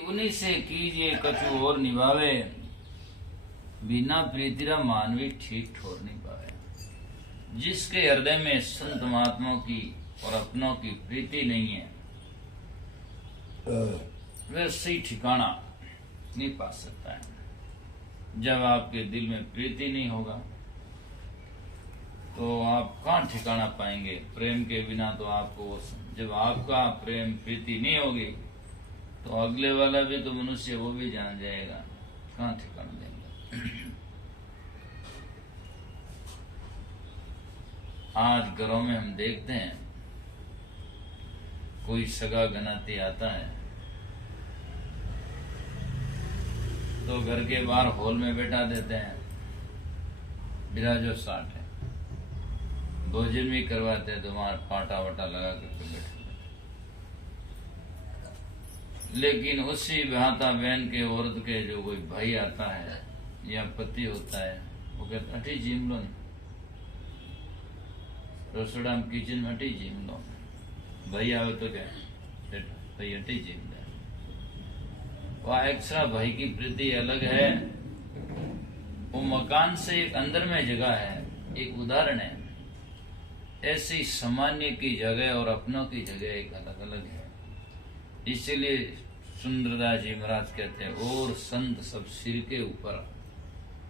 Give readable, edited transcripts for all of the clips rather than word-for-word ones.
उन्हीं से कीजिए कछु और निभावे, बिना प्रीतिरा मानवी ठीक ठोर नहीं पावे। जिसके हृदय में संत महात्माओं की और अपनों की प्रीति नहीं है, वह सही ठिकाना नहीं पा सकता है। जब आपके दिल में प्रीति नहीं होगा तो आप कहाँ ठिकाना पाएंगे? प्रेम के बिना तो आपको, जब आपका प्रेम प्रीति नहीं होगी तो अगले वाला भी तो मनुष्य वो भी जान जाएगा, कहाँ ठिकाना देंगे। आज घरों में हम देखते हैं कोई सगा गनाती आता है तो घर के बाहर हॉल में बैठा देते हैं, बिराजो 60 है, भोजन भी करवाते हैं तो वहां पाटा वाटा लगा करके बैठे। लेकिन उसी भाता बहन के औरत के जो कोई भाई आता है या पति होता है, वो कहते अठी जिम लो, रसोड़ा में किचन में अठी जिम लो, भाई आवे तो क्या भाई अठी जिम ले। वह एक्स्ट्रा भाई की प्रीति अलग है। वो मकान से एक अंदर में जगह है, एक उदाहरण है। ऐसी सामान्य की जगह और अपनों की जगह एक अलग अलग है। इसलिए सुंदरदास जी महाराज कहते हैं, और संत सब सिर के ऊपर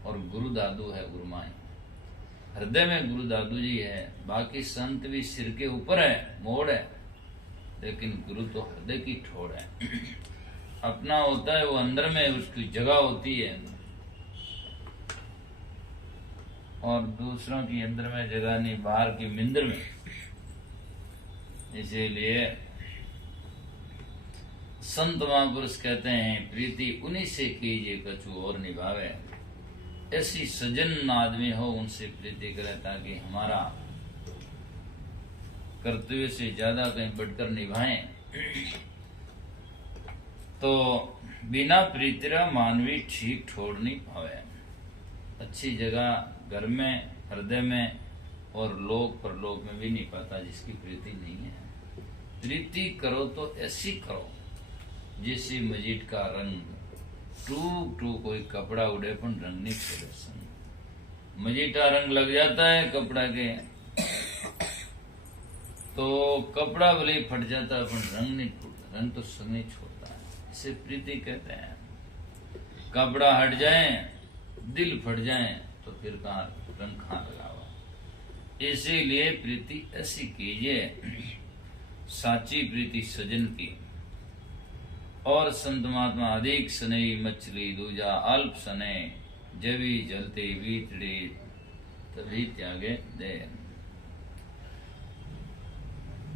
और गुरु दादू है गुरुमाई। हृदय में गुरु दादू जी है, बाकी संत भी सिर के ऊपर है, मोड़ है, लेकिन गुरु तो हृदय की ठोड़ है। अपना होता है वो अंदर में, उसकी जगह होती है, और दूसरों की अंदर में जगह नहीं, बाहर की मिंदर में। इसीलिए संत महापुरुष कहते हैं, प्रीति उन्हीं से कीजिए कछु और निभावे। ऐसी सज्जन आदमी हो, उनसे प्रीति करे ताकि हमारा कर्तव्य से ज्यादा कहीं बढ़कर निभाएं। तो बिना प्रीतिरा मानवी ठीक ठोर नहीं पावे। अच्छी जगह घर में, हृदय में और लोक परलोक में भी नहीं पाता जिसकी प्रीति नहीं है। प्रीति करो तो ऐसी करो जैसी मजीद का रंग, टू कोई कपड़ा उड़े पण रंग नहीं छोड़े। मजीद का रंग लग जाता है कपड़ा के तो कपड़ा भले ही फट जाता है पर रंग नहीं टूटता, रंग तो संग नहीं छोड़ता है। इसे प्रीति कहते हैं। कपड़ा हट जाए, दिल फट जाए तो फिर कहाँ रंग कहाँ लगा हुआ। इसीलिए प्रीति ऐसी कीजिए, साची प्रीति सजन की। और संत महात्मा अधिक सनई मछली दूजा अल्प सने, जवी जलते बीतड़ी तभी त्यागे दे।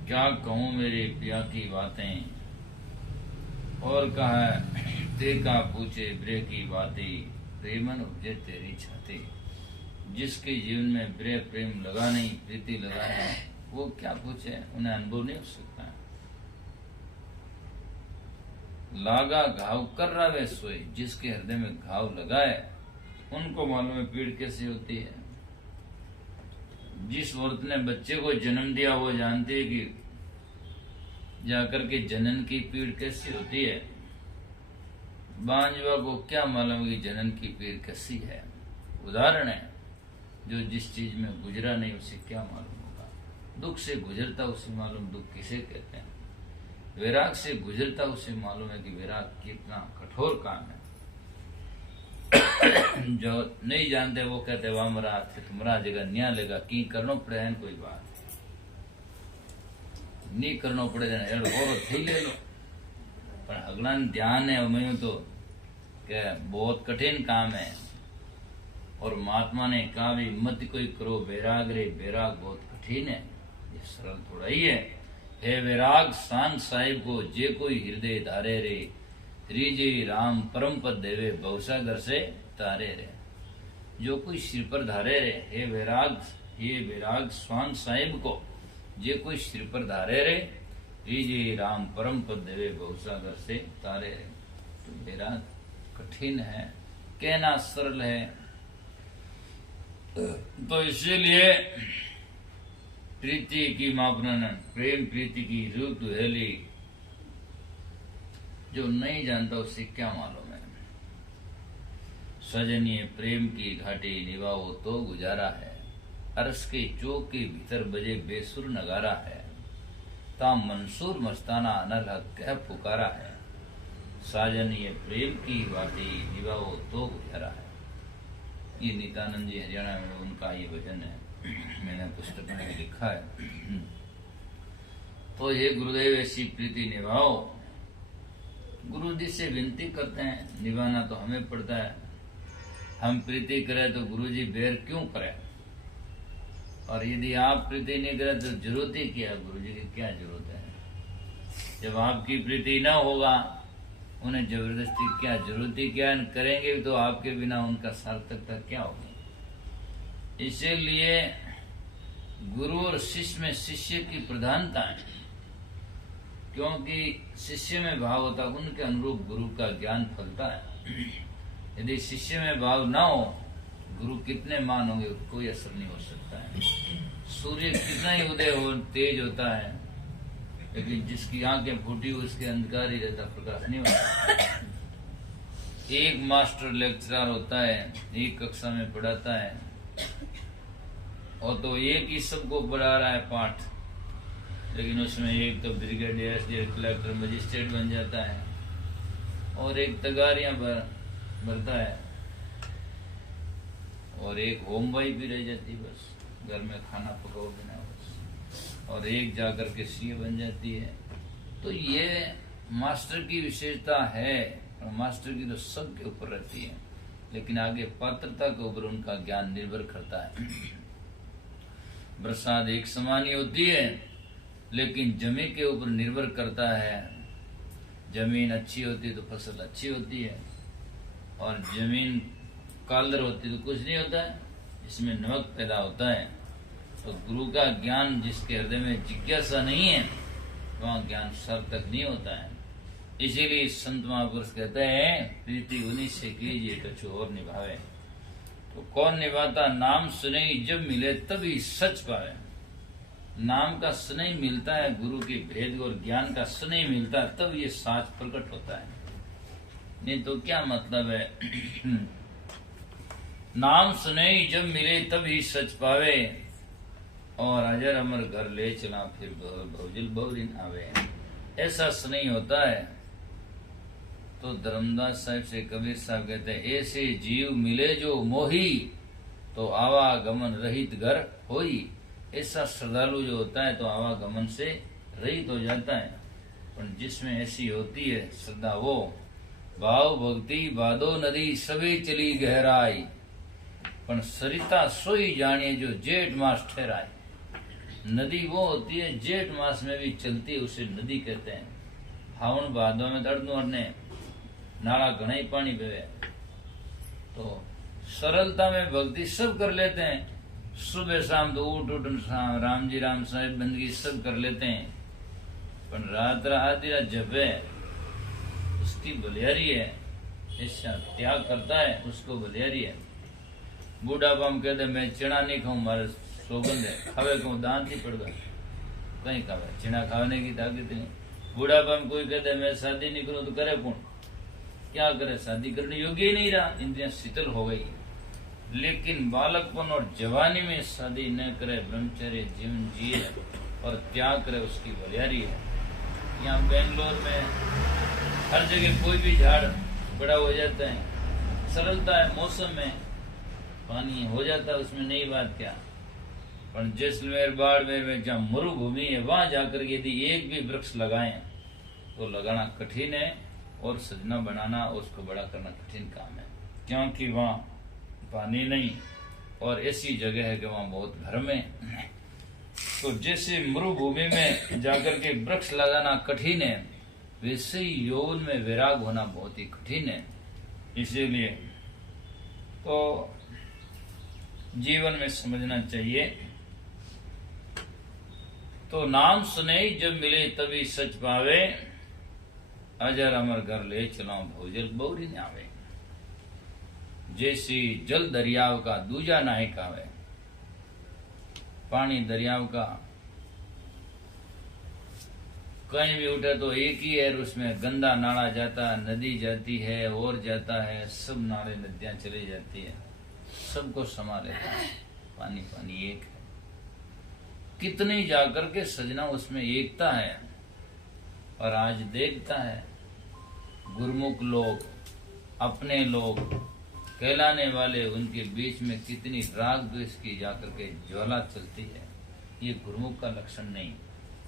क्या कहूँ मेरे पिया की बातें, और कहा देखा पूछे ब्रे की बातें, प्रेमन उपजे तेरी छाती। जिसके जीवन में ब्रे प्रेम लगा नहीं, प्रीति लगा है, वो क्या पूछे, उन्हें अनुभव नहीं हो सकता है। लागा घाव कर रहा वे सोई, जिसके हृदय में घाव लगा है उनको मालूम है पीड़ कैसी होती है। जिस औरत ने बच्चे को जन्म दिया वो जानती है कि जाकर के जनन की पीड़ कैसी होती है। बांझवा को क्या मालूम कि जनन की पीड़ कैसी है। उदाहरण है, जो जिस चीज में गुजरा नहीं उसे क्या मालूम होगा। दुख से गुजरता उसे मालूम दुख किसे कहते हैं। वैराग से गुजरता उसे मालूम है कि वैराग कितना कठोर काम है। जो नहीं जानते वो कहते वाह मरा तुम्हारा जगह न्या लेगा की करनो पड़े है कोई बात नहीं करनो पड़े एड़ो और थी ले लो। पर अगला ध्यान है मैं तो क्या बहुत कठिन काम है। और महात्मा ने कहा भी मत कोई करो वैराग रे, वैराग बहुत कठिन है, ये सरल थोड़ा ही है। हे वैराग सांग साहिब को जे कोई हृदय धारे रे, त्रिजे राम परम पद देवे भवसागर से तारे रे। जो कोई सिर पर धारे रे, हे वैराग स्वांग साहिब को जे कोई सिर पर धारे रे, त्रिजे राम परम पद देवे भवसागर से तारे रे। तो वैराग कठिन है, कहना सरल है। तो इसीलिए प्रीति की मापन, प्रेम प्रीति की रूप हेली, जो नहीं जानता उसे क्या मालूम है। सजनीय प्रेम की घाटी निभाओ तो गुजारा है, अरस के चौक के भीतर बजे बेसुर नगारा है, ता मंसूर मस्ताना अनल हक कह पुकारा है, साजनीय प्रेम की घाटी निभाओ तो गुजारा है। ये नित्यानंद जी हरियाणा में उनका ये भजन है, मैंने पुस्तक में लिखा है। तो ये गुरुदेव ऐसी प्रीति निभाओ, गुरु जी से विनती करते हैं, निभाना तो हमें पड़ता है। हम प्रीति करें तो गुरु जी बैर क्यों करें, और यदि आप प्रीति नहीं करें तो जरूरत ही क्या, गुरु जी की क्या जरूरत है। जब आपकी प्रीति न होगा उन्हें जबरदस्ती क्या जरूरत ही क्या, करेंगे तो आपके बिना उनका सार्थकता क्या होगी। इसीलिए गुरु और शिष्य में शिष्य की प्रधानता है, क्योंकि शिष्य में भाव होता है उनके अनुरूप गुरु का ज्ञान फलता है। यदि शिष्य में भाव ना हो, गुरु कितने मान होंगे कोई असर नहीं हो सकता है। सूर्य कितना ही उदय हो तेज होता है, लेकिन जिसकी आंखें फूटी उसके अंधकार ही रहता, प्रकाश नहीं होता। एक मास्टर लेक्चरर होता है, एक कक्षा में पढ़ाता है, और तो एक ही सबको पढ़ा रहा है पाठ, लेकिन उसमें एक तो ब्रिगेडियर, एसडीएम, कलेक्टर, मजिस्ट्रेट बन जाता है, और एक तगारियां भरता है, और एक होम वाइफ भी रह जाती, बस घर में खाना पकाओ बिना बस, और एक जाकर के सीए बन जाती है। तो ये मास्टर की विशेषता है, और मास्टर की तो सबके ऊपर रहती है, लेकिन आगे पात्रता के ऊपर उनका ज्ञान निर्भर करता है। बरसात एक समान ही होती है, लेकिन जमीन के ऊपर निर्भर करता है। जमीन अच्छी होती है तो फसल अच्छी होती है, और जमीन कालर होती तो कुछ नहीं होता है, इसमें नमक पैदा होता है। तो गुरु का ज्ञान जिसके हृदय में जिज्ञासा नहीं है, वहाँ ज्ञान सार्थक नहीं होता है। इसीलिए संत महापुरुष कहते हैं, प्रीति उन्हीं से कीजिए कछु और निभावे। तो कौन निभाता, नाम सुने जब मिले तभी सच पावे। नाम का स्नेह मिलता है, गुरु के भेद और ज्ञान का स्नेह मिलता है, तब ये साच प्रकट होता है। नहीं तो क्या मतलब है। नाम सुने जब मिले तभी सच पावे, और अजर अमर घर ले चला फिर भौजिल बहुरिन आवे। ऐसा स्नेह होता है। तो धर्मदास साहिब से कबीर साहब कहते हैं, ऐसे जीव मिले जो मोही, तो आवागमन रहित घर होई। ऐसा श्रद्धालु जो होता है तो आवागमन से रहित हो जाता है। पर जिसमें ऐसी होती है श्रद्धा, वो भाव भक्ति बादो नदी सभी चली गहराई, पर सरिता सोई जानिए जो जेठ मास ठहराए। नदी वो होती है जेठ मास में भी चलती है, उसे नदी कहते हैं। हावन भादों में दर्द नाला घना ही पानी बहे। तो सरलता में भक्ति सब कर लेते हैं, सुबह शाम तो उठ राम जी राम साहिब बंदगी सब कर लेते हैं, पर रात आधी रात जब है उसकी बलियारी है। ऐसा त्याग करता है उसको बलियारी है। बूढ़ापा में कहते मैं चना नहीं खाऊं, मारे सौगंध है, खावे कहूँ दांत ही पड़ गए, कहीं खावे चना खाने की ताकत नहीं। बूढ़ापा में कोई कहते मैं शादी नहीं करूं, तो करे कौन, क्या करे, शादी करने योग्य ही नहीं रहा, इंद्रियां शीतल हो गई। लेकिन बालकपन और जवानी में शादी न करे, ब्रह्मचर्य जीवन जिए और त्याग करे, उसकी बलियारी है। यहाँ बेंगलोर में हर जगह कोई भी झाड़ बड़ा हो जाता है, सरलता है, मौसम में पानी हो जाता है, उसमें नई बात क्या। पर जैसलमेर बाड़मेर में जहाँ मरुभूमि है, वहां जाकर यदि एक भी वृक्ष लगाएं तो लगाना कठिन है, और सजना बनाना उसको बड़ा करना कठिन काम है, क्योंकि वहाँ पानी नहीं और ऐसी जगह है कि वहाँ बहुत गर्म है। तो जैसे मरुभूमि में जाकर के वृक्ष लगाना कठिन है, वैसे ही यौवन में वैराग होना बहुत ही कठिन है। इसीलिए तो जीवन में समझना चाहिए। तो नाम सुने जब मिले तभी सच पावे, अजर अमर घर ले चलाओ भौजल बहुरी न आवे। जैसी जल दरियाव का दूजा नायक आवे, पानी दरियाव का कहीं भी उठे तो एक ही है, उसमें गंदा नाला जाता है, नदी जाती है और जाता है, सब नाले नदियां चली जाती है, सबको समा लेता है, पानी पानी एक है। कितनी जाकर के सजना उसमें एकता है। और आज देखता है गुरमुख लोग, अपने लोग कहलाने वाले, उनके बीच में कितनी राग द्वेष की जाकर के ज्वाला चलती है। ये गुरमुख का लक्षण नहीं।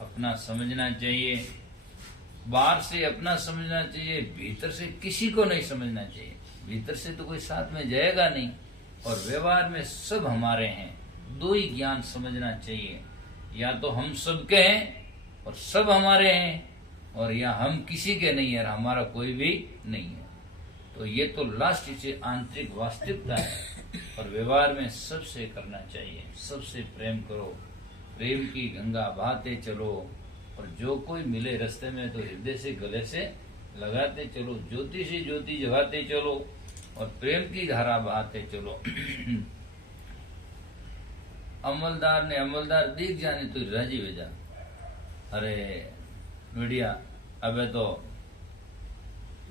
अपना समझना चाहिए, बाहर से अपना समझना चाहिए, भीतर से किसी को नहीं समझना चाहिए। भीतर से तो कोई साथ में जाएगा नहीं, और व्यवहार में सब हमारे हैं। दो ही ज्ञान समझना चाहिए, या तो हम सबके हैं और सब हमारे हैं, और या हम किसी के नहीं है और हमारा कोई भी नहीं है। तो ये तो लास्ट से आंतरिक वास्तविकता है। और व्यवहार में सबसे करना चाहिए, सबसे प्रेम करो, प्रेम की गंगा बहाते चलो, और जो कोई मिले रास्ते में तो हृदय से गले से लगाते चलो, ज्योति से ज्योति जगाते चलो, और प्रेम की धारा बहाते चलो। अमलदार ने अमलदार दिख जाने तो राजी हो जा, अरे मीडिया अबे तो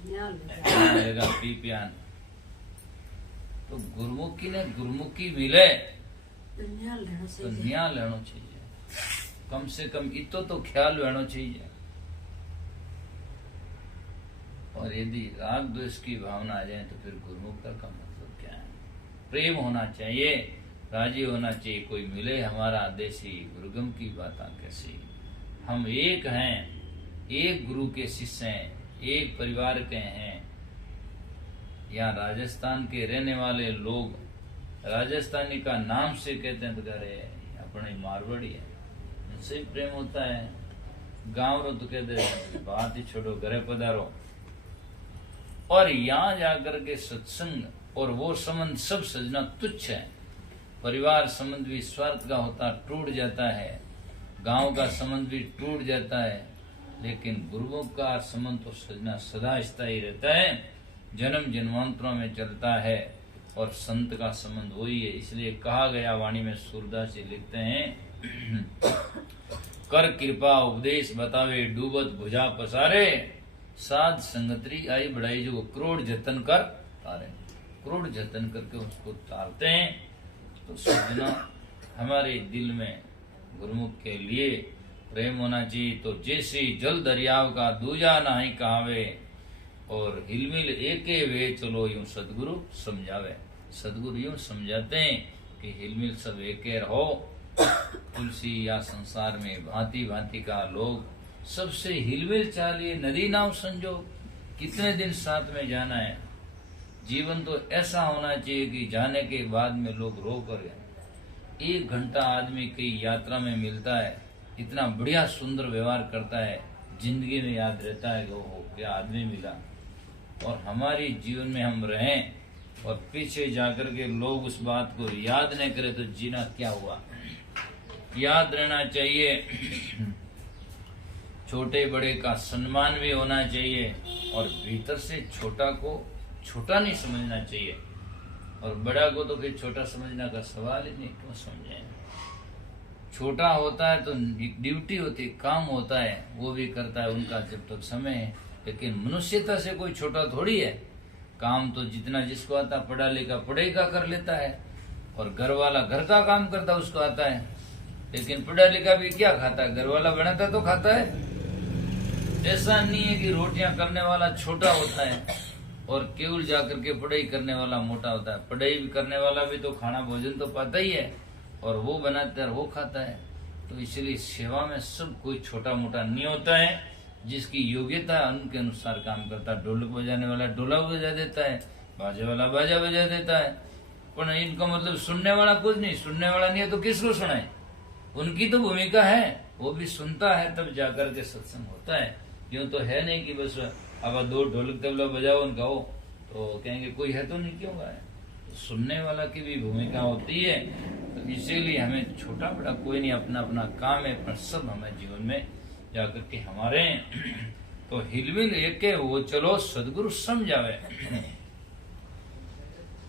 लेगा पी पियान। तो गुरमुखी ने गुरमुखी मिले तो न्याय लेना चाहिए, कम से कम इतो तो ख्याल रहना चाहिए। और यदि राग द्वेष की भावना आ जाए तो फिर गुरमुखता का मतलब क्या है? प्रेम होना चाहिए, राजी होना चाहिए। कोई मिले हमारा देसी, गुरुगम की बातें कैसी। हम एक हैं, एक गुरु के शिष्य हैं, एक परिवार के हैं। यहाँ राजस्थान के रहने वाले लोग राजस्थानी का नाम से कहते हैं तो कह रहे अपने मारवाड़ी है, उनसे प्रेम होता है। गांव रो तो कहते हैं बात ही छोड़ो, घरे पधारो। और यहाँ जाकर के सत्संग और वो संबंध सब सजना तुच्छ है। परिवार संबंध भी स्वार्थ का होता टूट जाता है, गांव का संबंध भी टूट जाता है, लेकिन गुरुओं का संबंध तो सजना सदा स्थायी रहता है, जन्म जन्मांतरों में चलता है। और संत का संबंध वही है। इसलिए कहा गया, वाणी में सूरदास जी लिखते हैं, कर कृपा उपदेश बतावे, डूबत भुजा पसारे, साध संगतरी आई बढ़ाई, जो क्रोड़ जतन कर तारे। क्रोड़ जतन करके उसको तारते हैं। तो सजना हमारे दिल में गुरुमुख के लिए प्रेम होना चाहिए। तो जैसे जल दरियाव का दूजा नहीं कहावे, और हिलमिल एके वे चलो, यूं सदगुरु समझावे। सदगुरु यूं समझाते हैं कि हिलमिल सब एके रहो। तुलसी या संसार में भांति भांति का लोग, सबसे हिलमिल चालिए, नदी नाव संजो। कितने दिन साथ में जाना है? जीवन तो ऐसा होना चाहिए कि जाने के बाद में लोग रो कर, 1 घंटा आदमी कई यात्रा में मिलता है, इतना बढ़िया सुंदर व्यवहार करता है, जिंदगी में याद रहता है कि वो क्या आदमी मिला। और हमारी जीवन में हम रहें और पीछे जाकर के लोग उस बात को याद नहीं करें तो जीना क्या हुआ? याद रहना चाहिए। छोटे बड़े का सम्मान भी होना चाहिए, और भीतर से छोटा को छोटा नहीं समझना चाहिए, और बड़ा को तो फिर छोटा समझने का सवाल ही नहीं। क्यों समझे? छोटा होता है तो ड्यूटी होती है, काम होता है, वो भी करता है उनका जब तक समय है। लेकिन मनुष्यता से कोई छोटा थोड़ी है। काम तो जितना जिसको आता, पढ़ा लिखा पढ़ाई का कर लेता है, और घर वाला घर का काम करता उसको आता है। लेकिन पढ़ा लिखा भी क्या खाता है? घर वाला बनाता तो खाता है। ऐसा नहीं है कि रोटियां करने वाला छोटा होता है और केवल जाकर के पढ़ाई करने वाला मोटा होता है। पढ़ाई भी करने वाला भी तो खाना भोजन तो पाता ही है, और वो बनाता है, वो खाता है। तो इसलिए सेवा में सब कोई छोटा मोटा नहीं होता है। जिसकी योग्यता है उनके अनुसार काम करता है। ढोलक बजाने वाला ढोलक बजा देता है, बाजे वाला बाजा बजा देता है। पर इनका मतलब सुनने वाला कुछ नहीं। सुनने वाला नहीं है तो किसको सुनाए? उनकी तो भूमिका है, वो भी सुनता है तब जाकर के सत्संग होता है। यूं तो है नहीं कि बस अब 2 ढोलक तबला बजाओ और गाओ तो कहेंगे कोई है तो नहीं, क्यों गाए? सुनने वाला की भी भूमिका होती है। तो इसीलिए हमें छोटा बड़ा कोई नहीं, अपना अपना काम है, पर सब हमें जीवन में जाकर के हमारे तो हिलमिल एक वो चलो, सदगुरु समझावे।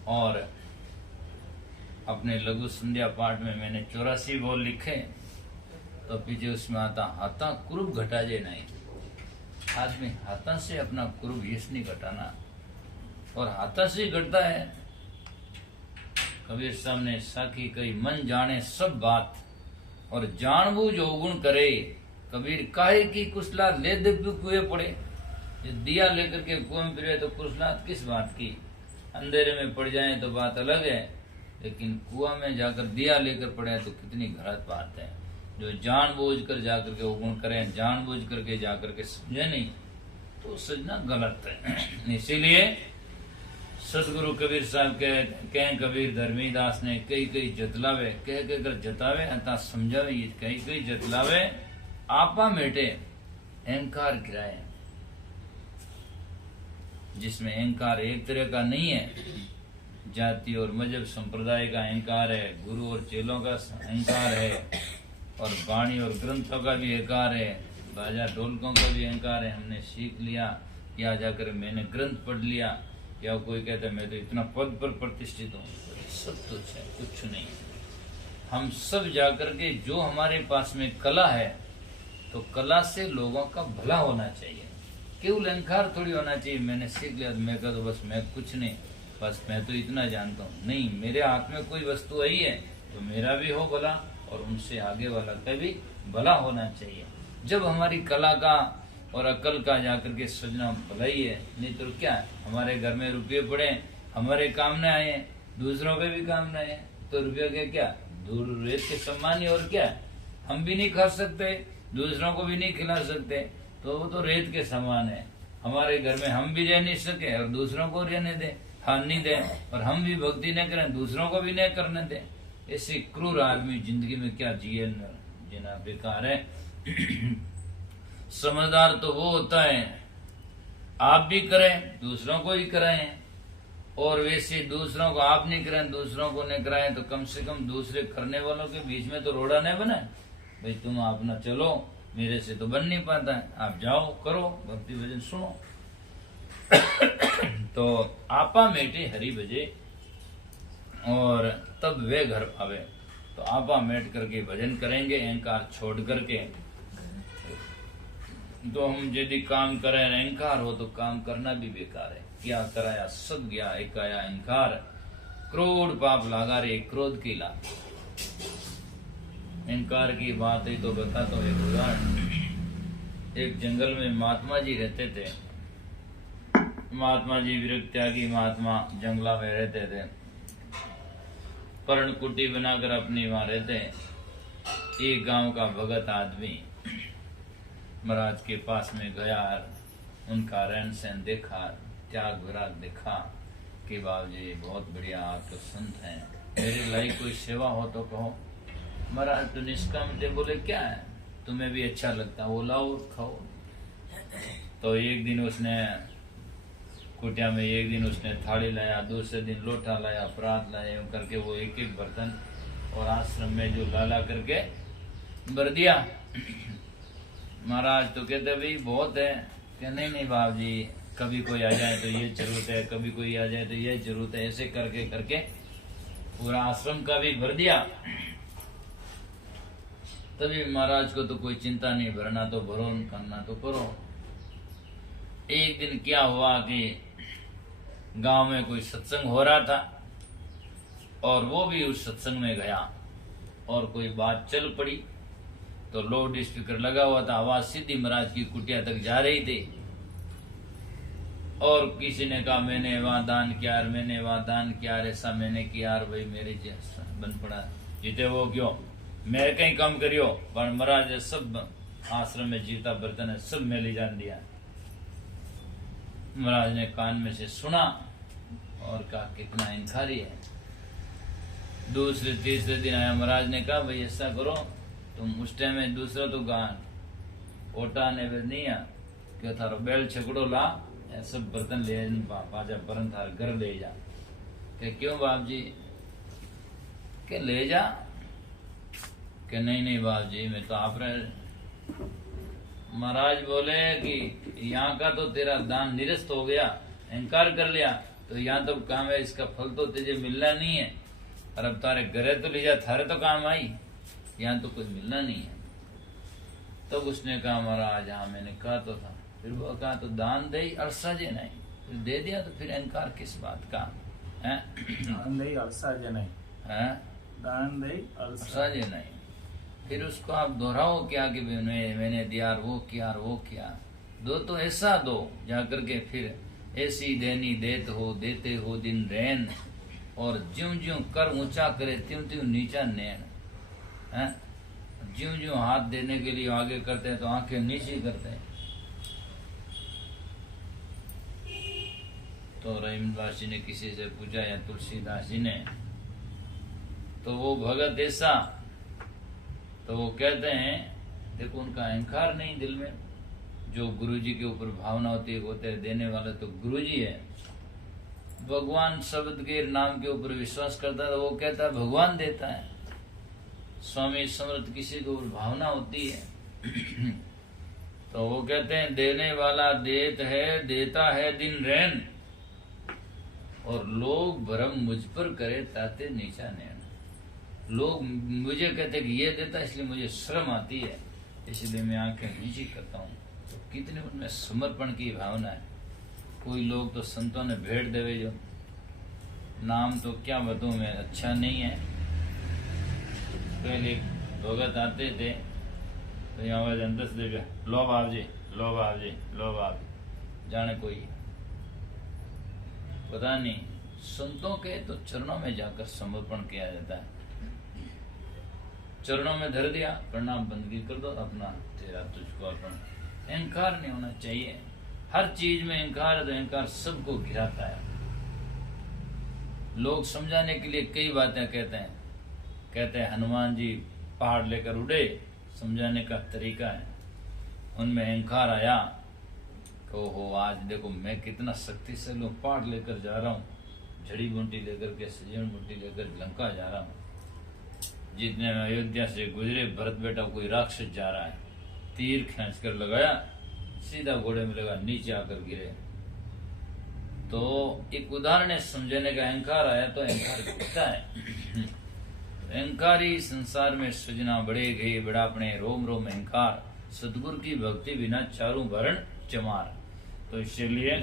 और अपने लघु संध्या पाठ में मैंने 84 बोल लिखे, तो पीछे उसमें आता हाथा कुरूप घटा जे नहीं। आदमी हाथा से अपना क्रोध यश नहीं घटाना, और हाथा से घटता है। कबीर साहब ने साखी कही, मन जाने सब बात और जानबूझ अवगुण करे। कबीर काहे की कुशला ले दे कुएं पड़े। ये दिया लेकर के कुएं में फिरे तो कुशला किस बात की। अंधेरे में पड़ जाए तो बात अलग है, लेकिन कुआं में जाकर दिया लेकर पड़े तो कितनी गलत बात है। जो जानबूझ कर जाकर के अवगुण करें, जानबूझ करके जाकर के समझे नहीं, तो समझना गलत है। इसीलिए सदगुरु कबीर साहब कह कबीर धर्मीदास ने कई कई जतलावे, कह कर जतावे अता समझावे, कई कई जतलावे आपा मेटे अहंकार गिराए। जिसमें अहंकार एक तरह का नहीं है, जाति और मजहब संप्रदाय का अहंकार है, गुरु और चेलों का अहंकार है, और वाणी और ग्रंथों का भी अहंकार है, बाजा ढोलकों का भी अहंकार है। हमने सीख लिया, या जाकर मैंने ग्रंथ पढ़ लिया, या कोई कहता है मैं तो इतना पद पर प्रतिष्ठित हूँ, सब तुच्छ है, कुछ नहीं। हम सब जाकर के जो हमारे पास में कला है, तो कला से लोगों का भला होना चाहिए, केवल अहंकार थोड़ी होना चाहिए। मैंने सीख लिया तो मैं कहता बस मैं कुछ नहीं, बस मैं तो इतना जानता हूँ। नहीं, मेरे हाथ में कोई वस्तु आई है तो मेरा भी हो भला, और उनसे आगे वाला का भी भला होना चाहिए। जब हमारी कला का और अकल का जाकर के सजना भला ही है, नहीं तो क्या है। हमारे घर में रुपये पड़े, हमारे काम न आए, दूसरों के भी काम न आए, तो रुपये के क्या दूर रेत के सम्मान ही, और क्या हम भी नहीं खा सकते, दूसरों को भी नहीं खिला सकते, तो वो तो रेत के समान है। हमारे घर में हम भी रह नहीं सके और दूसरों को रहने दें, हानि दें, और हम भी भक्ति न करें दूसरों को भी नहीं करने दें। ऐसे क्रूर आदमी जिंदगी में क्या जिए जीना बेकार है। समझदार तो वो होता है आप भी करें दूसरों को ही कराएं, और वैसे दूसरों को आप नहीं कराएं दूसरों को नहीं कराएं, तो कम से कम दूसरे करने वालों के बीच में तो रोड़ा नहीं बने। भाई तुम अपना चलो, मेरे से तो बन नहीं पाता है, आप जाओ करो भक्ति भजन सुनो। तो आपा मेटे हरि भजे और तब वे घर पावे। तो आपा मेट करके भजन करेंगे, अहंकार छोड़ करके। तो हम यदि काम करें अहंकार हो तो काम करना भी बेकार है। क्या कराया सब गया, एक आया अहंकार, क्रोध पाप लागा रे क्रोध की ला। अहंकार की बात है तो बताता हूँ एक उदाहरण। एक जंगल में महात्मा जी रहते थे। महात्मा जी विरक्त त्यागी महात्मा जंगला में रहते थे, पर्ण कुटी बनाकर अपनी वहां रहते। एक गांव का भगत आदमी महाराज के पास में गया, उनका रहन सहन देखा, त्याग विराग देखा कि बाबू जी बहुत बढ़िया, आप तो संत हैं, मेरी लाई कोई सेवा हो तो कहो। महाराज तो निष्काम थे, बोले क्या है तुम्हें भी अच्छा लगता, वो लाओ खाओ। तो एक दिन उसने कुटिया में, एक दिन उसने थाली लाया, दूसरे दिन लोटा लाया, परात लाया, यूं करके वो एक एक बर्तन और आश्रम में जो ला करके भर दिया। महाराज तो कहते भाई बहुत है, कि नहीं नहीं बाबू जी, कभी कोई आ जाए तो ये जरूरत है, कभी कोई आ जाए तो ये जरूरत है, ऐसे करके करके पूरा आश्रम का भी भर दिया। तभी महाराज को तो कोई चिंता नहीं, भरना तो भरो, करना तो करो। एक दिन क्या हुआ कि गांव में कोई सत्संग हो रहा था, और वो भी उस सत्संग में गया, और कोई बात चल पड़ी तो लाउड स्पीकर लगा हुआ था, आवाज सीधी महाराज की कुटिया तक जा रही थी। और किसी ने कहा मैंने वहां दान किया, मैंने वहां दान किया, ऐसा मैंने किया, भाई मेरे बन पड़ा जीते वो क्यों, मैं कहीं कम करियो, पर महाराज सब आश्रम में जीता बर्तन है सब में ले जान दिया। महाराज ने कान में से सुना और कहा कितना अहंकारी है। दूसरे तीसरे दिन आया, महाराज ने कहा भाई ऐसा करो, तुम उस टाइम में दूसरा तो गान ओटा ने नहीं आ, क्या थारो बैल छकड़ो ला, सब बर्तन ले पाजा बर्तन थार घर ले जा। क्या क्यों बाप जी, के ले जा, कि नहीं नहीं बाप जी मैं तो आप रहे। महाराज बोले कि यहाँ का तो तेरा दान निरस्त हो गया, अहंकार कर लिया, तो यहाँ तो काम है, इसका फल तो तुझे मिलना नहीं है, और अब तारे घरे तो ले जा, थारे तो काम आई, यहाँ तो कुछ मिलना नहीं है। तब उसने कहा महाराज हाँ मैंने कहा तो था, फिर वो कहा तो दान दे अरसा जे नहीं, फिर दे दिया तो फिर अहंकार किस बात का है? दान दे अरसा जे नहीं है? दान दे अरसा जे नहीं। फिर उसको आप दोहराओ क्या कि मैंने दिया और वो किया और वो किया। दो तो ऐसा दो जाकर के फिर ऐसी देनी देत हो, देते हो दिन रैन, और ज्यों ज्यों कर ऊंचा करे त्यों त्यों नीचा नैन है। ज्यों ज्यों हाथ देने के लिए आगे करते हैं तो आंखें नीचे करते हैं। तो रहीमदास जी ने किसी से पूछा या तुलसीदास जी ने, तो वो भगत ऐसा, तो वो कहते हैं देखो उनका अहंकार नहीं दिल में, जो गुरु जी के ऊपर भावना होती है, होते है देने वाले तो गुरु जी है। भगवान शब्द के नाम के ऊपर विश्वास करता है तो वो कहता है भगवान देता है। स्वामी समर्थ किसी के ऊपर भावना होती है तो वो कहते हैं देने वाला देत है, देता है दिन रैन, और लोग भरम मुझ पर करे ताते नीचा नैन। लोग मुझे कहते कि ये देता इसलिए मुझे शर्म आती है, इसलिए मैं आंखें नीची करता हूँ। तो कितने उनमें समर्पण की भावना है। कोई लोग तो संतों ने भेंट देवे, जो नाम तो क्या बताऊं मैं, अच्छा नहीं है। पहले भगत आते थे तो यहाँ आवाज अंदर से देगा लो बाप जी, लो बाप जी, लो बाप जी, जाने कोई पता नहीं। संतों के तो चरणों में जाकर समर्पण किया जाता है, चरणों में धर दिया, प्रणाम बंदगी कर दो, अपना तेरा तुझको अर्पण। अहंकार नहीं होना चाहिए। हर चीज में अहंकार है तो अहंकार सबको घिराता है। लोग समझाने के लिए कई बातें कहते हैं हनुमान जी पहाड़ लेकर उड़े, समझाने का तरीका है। उनमें अहंकार आया तो हो आज देखो मैं कितना शक्तिशाली हूँ, पहाड़ लेकर जा रहा हूँ, जड़ी बूटी लेकर के, सजीवन बूटी लेकर लंका जा रहा हूँ। जितने अयोध्या से गुजरे भरत बेटा कोई राक्षस जा रहा है, तीर खींच कर लगाया, सीधा घोड़े में लगा, नीचे आकर गिरे। तो एक उदाहरण है समझने का। अहंकार आया तो अहंकार गिरता है। अहंकारी संसार में सजना बड़े गए, बड़ा अपने रोम रोम अहंकार, सतगुरु की भक्ति बिना चारों वर्ण चमार। तो इसलिए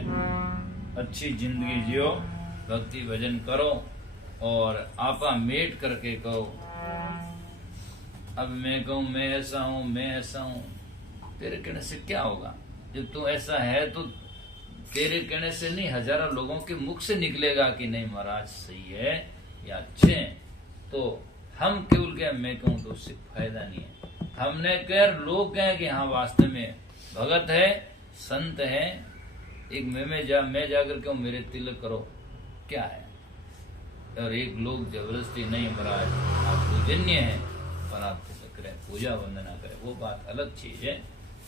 अच्छी जिंदगी जियो, भक्ति भजन करो और आपा मेट करके कहो अब मैं कहूँ मैं ऐसा हूँ, मैं ऐसा हूँ, तेरे कहने से क्या होगा? जब तू ऐसा है तो तेरे कहने से नहीं, हजारों लोगों के मुख से निकलेगा कि नहीं महाराज सही है या अच्छे हैं। तो हम केवल कहें मैं कहूँ तो उससे फायदा नहीं है। हमने कह लोग कहें कि हाँ वास्तव में भगत है, संत है, एक मैं जाकर के मेरे तिलक करो, क्या है? और एक लोग जबरदस्ती नहीं महाराज आप पूजन्य है पर आप करें, पूजा वंदना करें, वो बात अलग चीज है।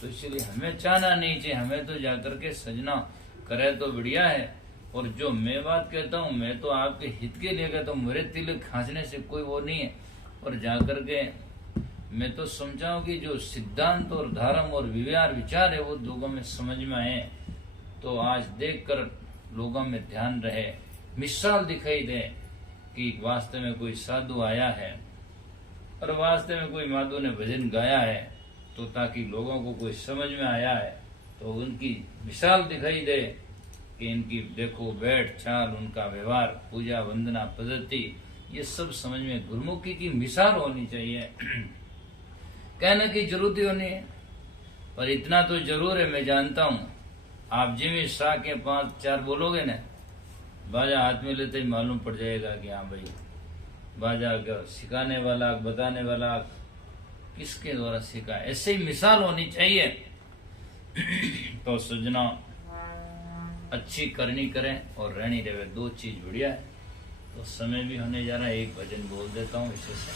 तो इसलिए हमें चाहना नहीं चाहिए, हमें तो जाकर के सजना करे तो बढ़िया है। और जो मैं बात कहता हूँ, मैं तो आपके हित के लिए कहता हूँ, मेरे तिलक खांसने से कोई वो नहीं है। और जाकर के मैं तो समझाऊं कि जो सिद्धांत और धर्म और विचार है वो लोगों में समझ में आए, तो आज देखकर लोगों में ध्यान रहे, मिसाल दिखाई दे कि वास्तव में कोई साधु आया है और वास्तव में कोई माधु ने भजन गाया है, तो ताकि लोगों को कोई समझ में आया है तो उनकी मिसाल दिखाई दे कि इनकी देखो बैठ चाल, उनका व्यवहार, पूजा वंदना पद्धति, ये सब समझ में गुरुमुखी की मिसाल होनी चाहिए। कहने की जरूरत ही होनी है, पर इतना तो जरूर है, मैं जानता हूँ आप जिम्मे शाह के 5-4 बोलोगे ना, बाजा हाथ में लेते ही मालूम पड़ जाएगा कि हाँ भाई बाजा का सिखाने वाला, बताने वाला किसके द्वारा सीखा। ऐसे ही मिसाल होनी चाहिए। तो सजना अच्छी करनी करें और रहनी रहे, दो चीज बढ़िया है। तो समय भी होने जा रहा है, एक भजन बोल देता हूँ इसे से।